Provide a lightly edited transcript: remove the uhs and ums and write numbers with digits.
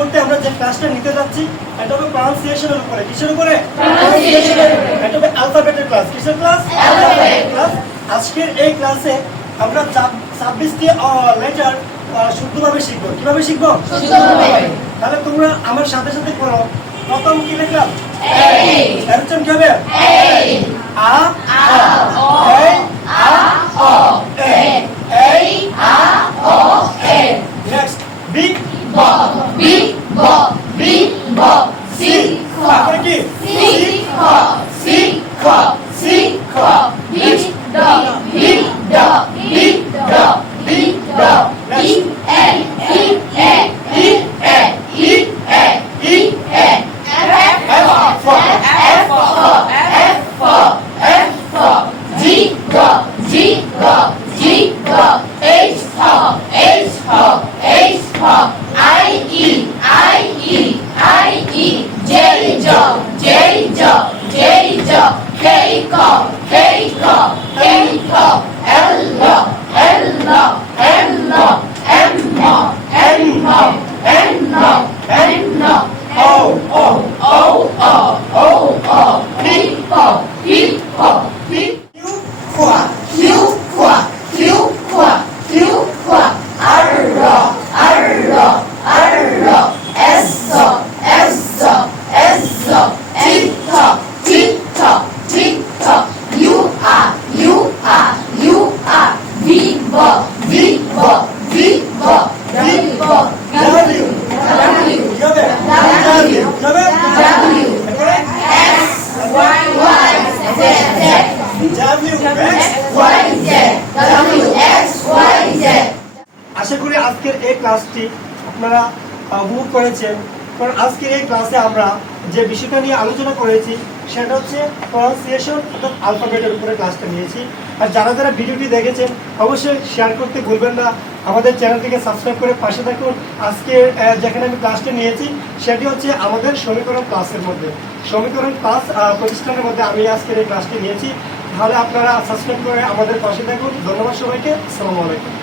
মুহূর্তে আমরা যে ক্লাসটা নিতে যাচ্ছি এটা হবে প্রনাউন্সিয়েশনের উপরে। কিসের উপরে? এটা হবে অ্যালফাবেটের ক্লাস। কিসের ক্লাস? Alphabet class. আজকের এই ক্লাসে আমরা 26টি লেটার শুদ্ধভাবে শিখবো। কিভাবে শিখবো? শুদ্ধভাবে। তাহলে তোমরা আমার সাথে সাথে পড়ো। প্রথম কি লিখলাম? এর উচ্চারণ কি হবে? আ নেক্সট বি সি তারপরে কি? আশা করি আজকের এই ক্লাসটি আপনারা উপভোগ করেছেন। কারণ আজকের এই ক্লাসে আমরা যে বিষয়টা নিয়ে আলোচনা করেছি সেটা হচ্ছে প্রনাউন্সিয়েশন অর্থাৎ অ্যালফাবেটের উপরে ক্লাসটা নিয়েছি। আর যারা যারা ভিডিওটি দেখেছেন অবশ্যই শেয়ার করতে ভুলবেন না। আমাদের চ্যানেলটিকে সাবস্ক্রাইব করে পাশে থাকুন। আজকে যেখানে আমি ক্লাসটা নিয়েছি সেটি হচ্ছে আমাদের সমীকরণ ক্লাসের মধ্যে, সমীকরণ ক্লাস প্রতিষ্ঠানের মধ্যে আমি আজকের এই ক্লাসটি নিয়েছি। তাহলে আপনারা সাবস্ক্রাইব করে আমাদের পাশে থাকুন। ধন্যবাদ সবাইকে। আসসালামু আলাইকুম।